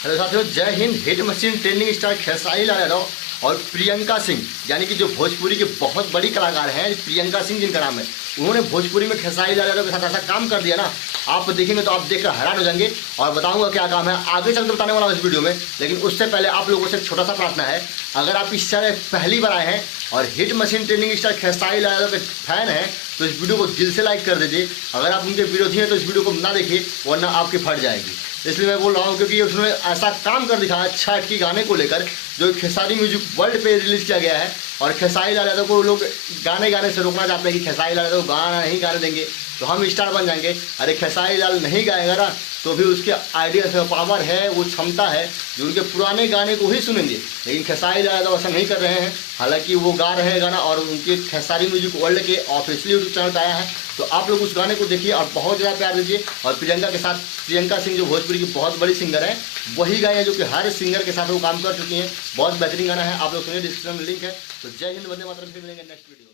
Hello साथियों, जय हिंद। Hit machine trending star Khesari Lal Yadav और प्रियंका सिंह यानी कि जो भोजपुरी के बहुत बड़ी कलाकार हैं, प्रियंका सिंह जिनका नाम है, उन्होंने भोजपुरी में खेसारी लाल यादव के साथ ऐसा काम कर दिया ना, आप देखेंगे तो आप देखकर हैरान हो जाएंगे। और बताऊंगा क्या काम है, आगे चलकर बताने वाला हूं इस वीडियो में। लेकिन उससे पहले आप लोगों से एक छोटा सा प्रार्थना है, अगर आप इस चैनल पहली बार आए हैं और hit machine trending star Khesari Lal Yadav के फैन हैं तो इस वीडियो को दिल से लाइक कर दीजिए। अगर आप उनके विरोधी हैं तो इस वीडियो को ना देखिए, वरना आपकी फट जाएगी। इसलिए मैं बोल रहा हूँ क्योंकि उसने ऐसा काम कर दिखाया छठ की गाने को लेकर, जो खेसारी म्यूजिक वर्ल्ड पे रिलीज़ किया गया है। और खेसारी लाल यादव को लोग गाने से रोकना चाहते हैं कि खेसारी लाल यादव गाना नहीं गाने देंगे तो हम स्टार बन जाएंगे। अरे खेसारी लाल नहीं गाएगा ना तो भी उसके आइडिया से पावर है, वो क्षमता है जो उनके पुराने गाने को ही सुनेंगे। लेकिन खेसारी लाल यादव ऐसा नहीं कर रहे हैं, हालांकि वो गा रहे हैं गाना और उनके खेसारी म्यूजिक वर्ल्ड के ऑफिशियली यूट्यूब चैनल पर आया है। तो आप लोग उस गाने को देखिए और बहुत ज़्यादा प्यार दीजिए। और प्रियंका के साथ, प्रियंका सिंह जो भोजपुरी की बहुत बड़ी सिंगर है, वही गाए हैं जो कि हर सिंगर के साथ वो काम कर चुकी हैं। बहुत बेहतरीन गाना है, आप लोग सुनिए, डिस्क्रिप्शन में लिंक है। तो जय हिंद, वंदे मातरम। फिर मिलेंगे नेक्स्ट वीडियो।